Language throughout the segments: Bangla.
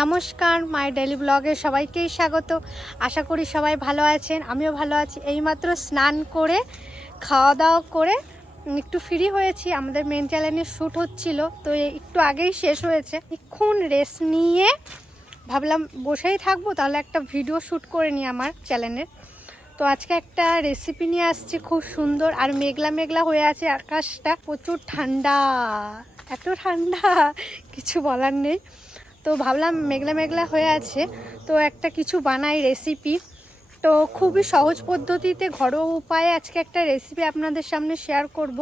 নমস্কার, মাই ডেইলি ব্লগে সবাইকেই স্বাগত। আশা করি সবাই ভালো আছেন, আমিও ভালো আছি। এইমাত্র স্নান করে খাওয়া দাওয়া করে একটু ফ্রি হয়েছি। আমাদের মেন চ্যানেলের শ্যুট হচ্ছিল, তো একটু আগেই শেষ হয়েছে। এখন রেস্ট নিয়ে ভাবলাম বসেই থাকবো, তাহলে একটা ভিডিও শ্যুট করে নিই আমার চ্যানেলের। তো আজকে একটা রেসিপি নিয়ে আসছি, খুব সুন্দর। আর মেঘলা মেঘলা হয়ে আছে আকাশটা, প্রচুর ঠান্ডা, এত ঠান্ডা কিছু বলার নেই। তো ভাবলাম মেঘলা মেঘলা হয়ে আছে, তো একটা কিছু বানাই রেসিপি। তো খুবই সহজ পদ্ধতিতে ঘরোয়া উপায়ে আজকে একটা রেসিপি আপনাদের সামনে শেয়ার করব।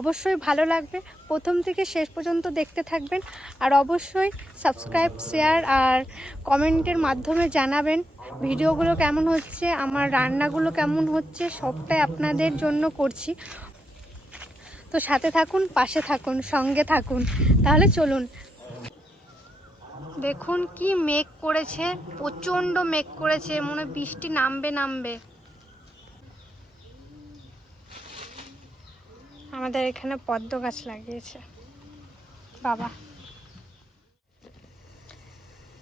অবশ্যই ভালো লাগবে, প্রথম থেকে শেষ পর্যন্ত দেখতে থাকবেন। আর অবশ্যই সাবস্ক্রাইব, শেয়ার আর কমেন্টের মাধ্যমে জানাবেন ভিডিওগুলো কেমন হচ্ছে, আমার রান্নাগুলো কেমন হচ্ছে, সবটাই আপনাদের জন্য করছি। তো সাথে থাকুন, পাশে থাকুন, সঙ্গে থাকুন। তাহলে চলুন। দেখুন কি মেঘ করেছে, প্রচন্ড মেঘ করেছে, মনে বৃষ্টি নামবে নামবে। আমাদের এখানে পদ্ম গাছ লাগিয়েছে বাবা।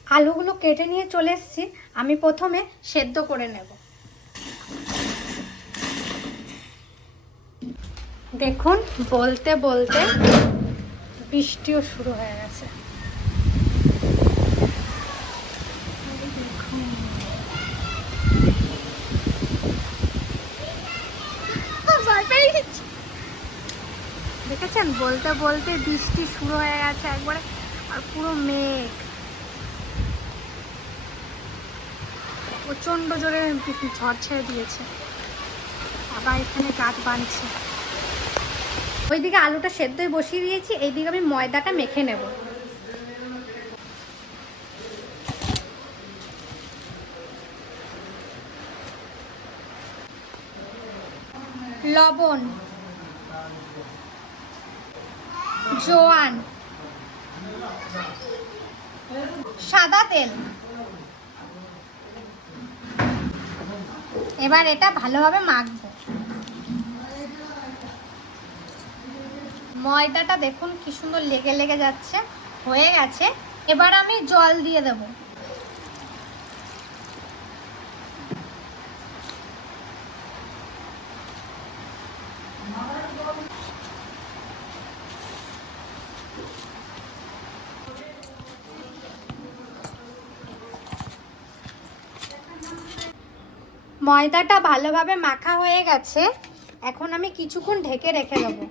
আলুগুলো কেটে নিয়ে চলে এসেছি, আমি প্রথমে সেদ্ধ করে নেব। দেখুন বলতে বলতে বৃষ্টিও শুরু হয়ে গেছে। দেখেছেন, বলতে বলতে বৃষ্টি শুরু হয়ে গেছে একবারে, আর পুরো মেঘ, প্রচন্ড জোরে ঝড় ছেড়ে দিয়েছে। আবার এখানে গাছ বাঁধছে। ওইদিকে আলুটা সেদ্ধই বসিয়ে দিয়েছি, এইদিকে আমি ময়দাটা মেখে নেব। লবণ, জোয়ান, সাদা তেল। এবার এটা ভালোভাবে মাখবো। ময়দাটা দেখুন কি সুন্দর লেগে লেগে যাচ্ছে, হয়ে গেছে। এবার আমি জল দিয়ে দেব। ময়দাটা ভালোভাবে মাখা হয়ে গেছে, এখন আমি কিছুক্ষণ ঢেকে রেখে দেবো।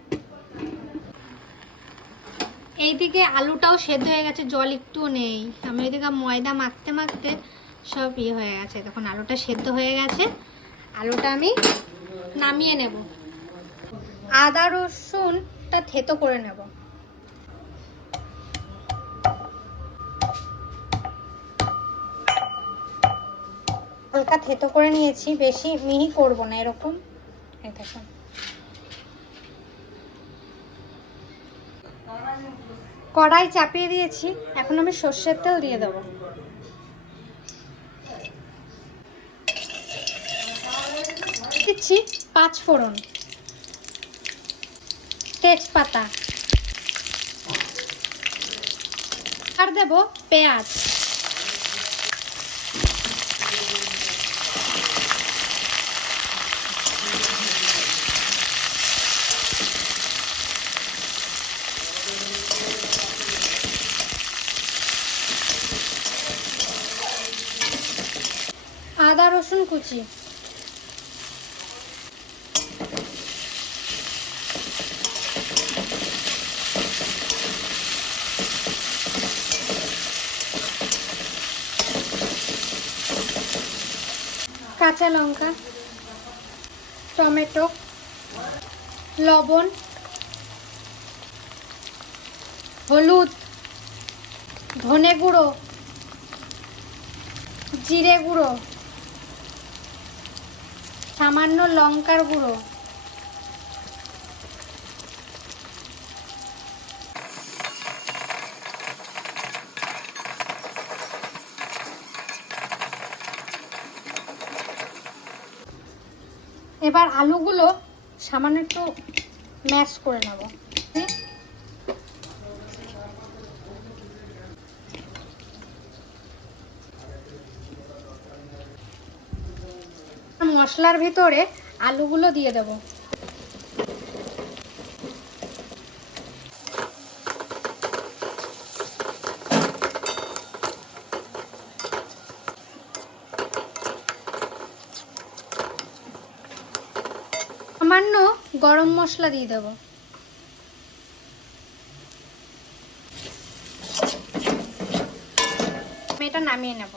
এইদিকে আলুটাও সেদ্ধ হয়ে গেছে, জল একটুও নেই। আমি এদিকে ময়দা মাখতে মাখতে সব হয়ে গেছে। দেখুন আলুটা সেদ্ধ হয়ে গেছে, আলুটা আমি নামিয়ে নেব। আদা রসুনটা থেতো করে নেব। হালকা থেতো করে নিয়েছি, বেশি মিহি করব না, এরকম। এই দেখুন, কড়াই চাপিয়ে দিয়েছি, এখন আমি সর্ষের তেল দিয়ে দেব। দিচ্ছি 5 ফোড়ন, তেজপাতা, আর দেব পেঁয়াজ। আদা রসুন কুচি, কাঁচা লঙ্কা, টমেটো, লবণ, হলুদ, ধনে গুঁড়ো, জিরে গুঁড়ো, সামান্য লঙ্কার গুঁড়ো, এবার আলুগুলো সামান্য একটু ম্যাশ করে নেব। মশলার ভিতরে আলুগুলো দিয়ে দেব। সামান্য গরম মশলা দিয়ে দেব। আমি এটা নামিয়ে নেব।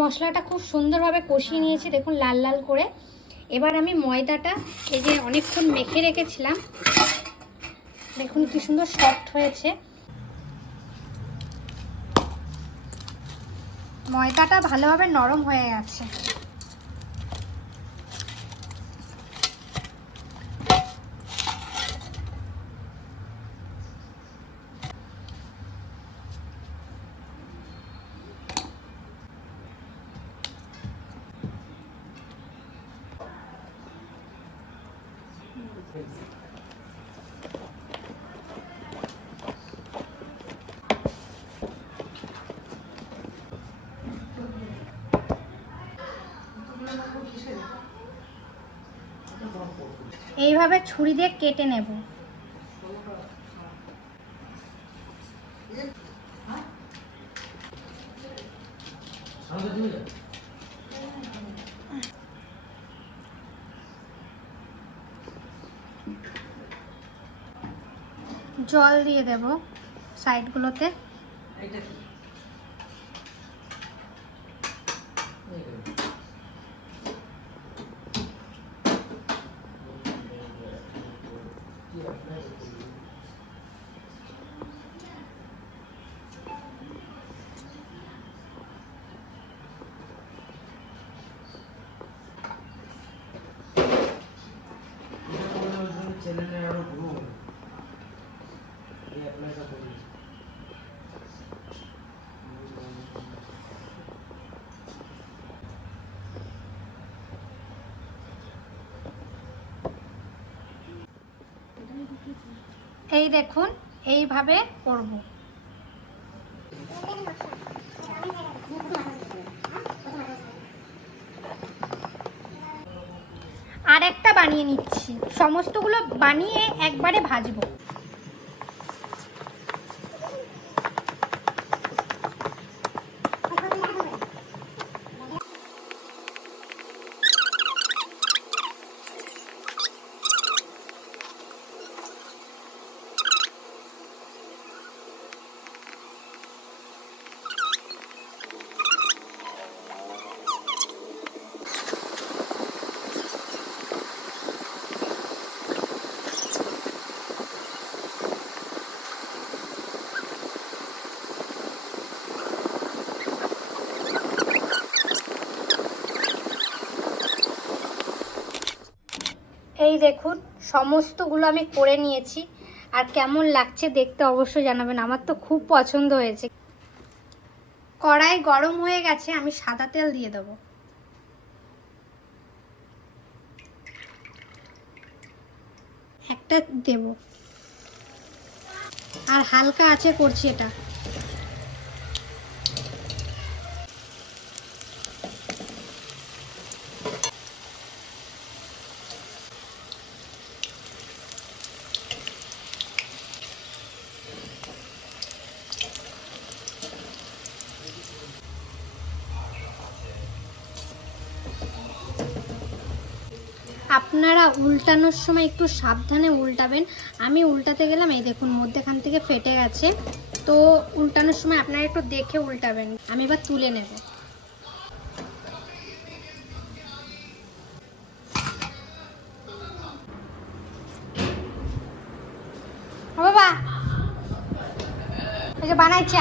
মশলাটা খুব সুন্দরভাবে কষিয়ে নিয়েছি, দেখুন লাল লাল করে। এবার আমি ময়দাটা এই যে অনেকক্ষণ মেখে রেখেছিলাম, দেখুন কি সুন্দর সফট হয়েছে। ময়দাটা ভালোভাবে নরম হয়ে গেছে। এইভাবে ছুরি দিয়ে কেটে নেব। জল দিয়ে দেব সাইডগুলোতে। এই দেখুন এইভাবে করব। আর একটা বানিয়ে নিচ্ছি, সমস্তগুলো বানিয়ে একবারে ভাজবো। এই দেখুন সমস্তগুলো আমি করে নিয়েছি, আর কেমন লাগছে দেখতে অবশ্যই জানাবেন। আমার তো খুব পছন্দ হয়েছে। কড়াই গরম হয়ে গেছে, আমি সাদা তেল দিয়ে দেব। একটা দেব, আর হালকা আঁচে করছি এটা। আপনারা উল্টানোর সময় একটু সাবধানে উল্টাবেন। আমি উল্টাতে গেলাম, এই দেখুন মধ্যেখান থেকে ফেটে গেছে। তো উল্টানোর সময় আপনারা একটু দেখে উল্টাবেন। আমি এবার তুলে নেব। বাবা এই যে বানাইছি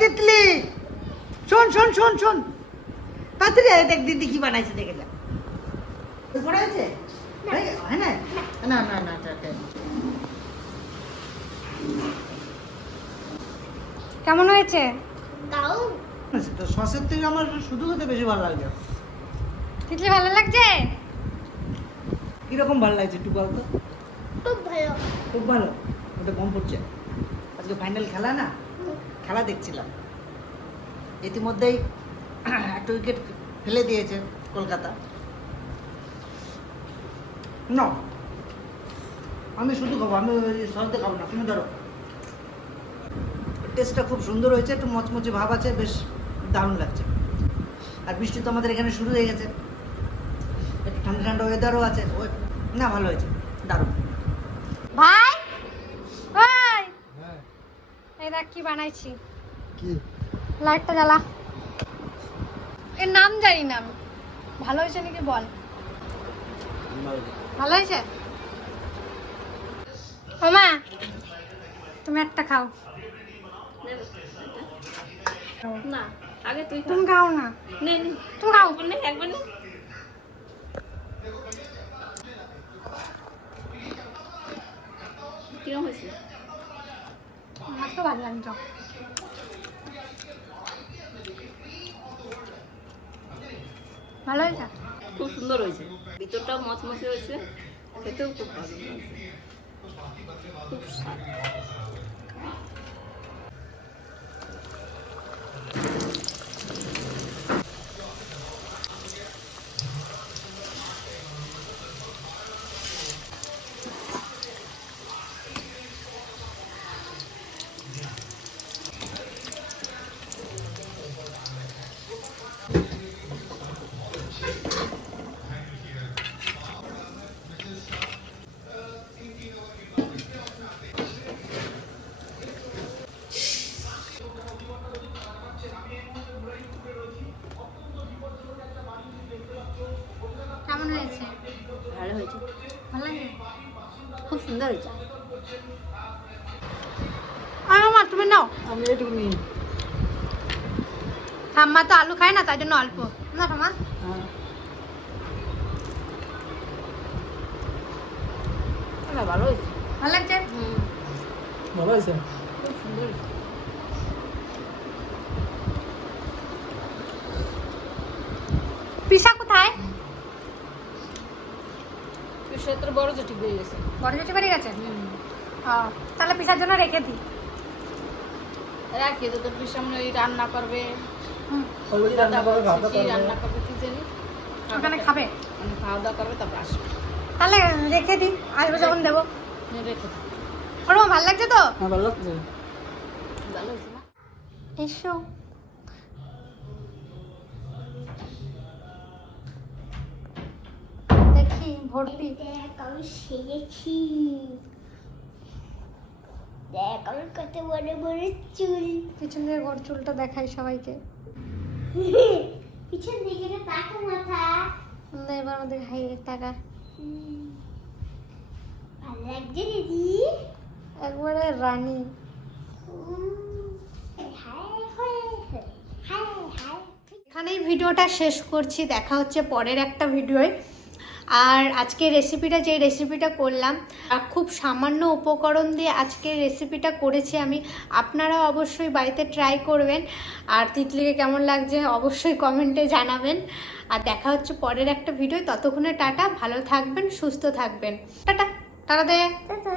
তিতলি, শোন শোন শোন শোন, তাড়াতাড়ি দেখ দিদি কি বানাইছে, দেখে যা। পড়েছে হয় না? না না না, কেমন হয়েছে? সসের থেকে আমার শুধু খেতে বেশি ভালো লাগছে। তিতলি ভালো লাগছে? কিরকম ভালো লাগছে একটু বলতো? খুব ভালো। খুব ভালো। ওটা কম পড়ছে। আজকে ফাইনাল খেলা না, খেলা দেখছিলাম। ইতিমধ্যেই একটা উইকেট ফেলে দিয়েছে কলকাতা। না, আমি শুধু খাবো, আমি সাথে খাবো না, তুমি ধরো। টেস্টটা খুব সুন্দর হয়েছে, একটু মচমচে ভাব আছে, বেশ দারুণ লাগছে। আর বৃষ্টি তো আমাদের এখানে শুরু হয়ে গেছে, একটু ঠান্ডা ঠান্ডা ওয়েদারও আছে। না, ভালো হয়েছে, দারুণ। ভাই ভাই এই দেখ কি বানাইছি। কি? লাইটটা জ্বালা। এর নাম জানি না আমি। ভালো হয়েছে নাকি বল। ভালো হয়েছে? ওমা তুমি একটা খাও। না, আগে তুই খা। তুমি খাও না। নে নে, তুমি খাও। একবার নে। কিরম হয়েছে? আমার তো ভালো লাগছে। ভালো হয়েছে? খুব সুন্দর হয়েছে, ভিতরটাও মচমচে হয়েছে, খেতেও খুব ভালো লাগছে, খুব স্বাদ। কেমন হয়েছে? ভালো হয়েছে, ভালো লাগে? খুব সুন্দর হয়েছে। মা তুমি নাও। আমি এটুকু নিই। ঠাম্মা তো আলু খায় না, তাই জন্য অল্প না ঠাম্মা। হ্যাঁ, ভালো হয়েছে। ভালো লাগছে? ভালো হয়েছে। খুব সুন্দর হয়েছে। পিসা কোথায়? সে তোর বড় জেঠি হয়ে গেছে। বড় জেঠি বাড়ি গেছে? তাহলে পিসার জন্য রেখে দিই। রাখি তো, তোর সামনে ওই রান্না করবে, রান্না করে কি রান্না করবে কি জানি, ওখানে খাবে, মানে খাওয়া দাওয়া করবে, তারপর আসবে। তাহলে রেখে দিই, আসবে যখন দেবো। রেখে দে। ওর মা ভালো লাগছে তো? হ্যাঁ, ভালো লাগছে। ভালো হয়েছে না? এসো। দেখি ভর্তি। দেখ আমি সেরেছি, দেখ আমার কত বড় বড় চুল। পিছন দিয়ে গোড় চুলটা দেখাই সবাইকে। পিছন দিকে তাকা মাথা। এবার আমাদের হাই টাকা ভালো লাগছে দিদি। একবারে রানী। Hi hi hi hi. এখানেই ভিডিওটা শেষ করছি, দেখা হচ্ছে পরের একটা ভিডিওয়। আর আজকে রেসিপিটা, যে রেসিপিটা করলাম, খুব সামান্য উপকরণ দিয়ে আজকে রেসিপিটা করেছি আমি। আপনারা অবশ্যই বাড়িতে ট্রাই করবেন, আর তিতলিকে কেমন লাগছে অবশ্যই কমেন্টে জানাবেন। আর দেখা হচ্ছে পরের একটা ভিডিও। ততক্ষণে টাটা, ভালো থাকবেন, সুস্থ থাকবেন। টাটা টাটা দে। টাটা।